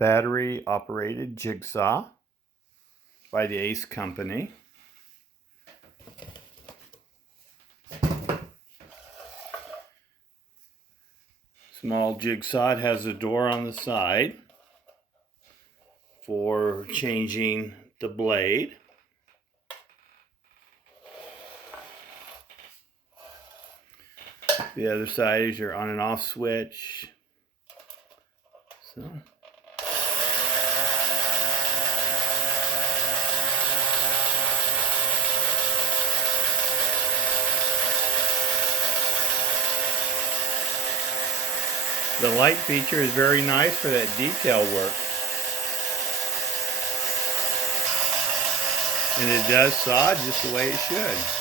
battery operated jigsaw by the Ace Company. Small jigsaw. It has a door on the side for changing the blade. The other side is your on and off switch. So the light feature is very nice for that detail work. And it does saw just the way it should.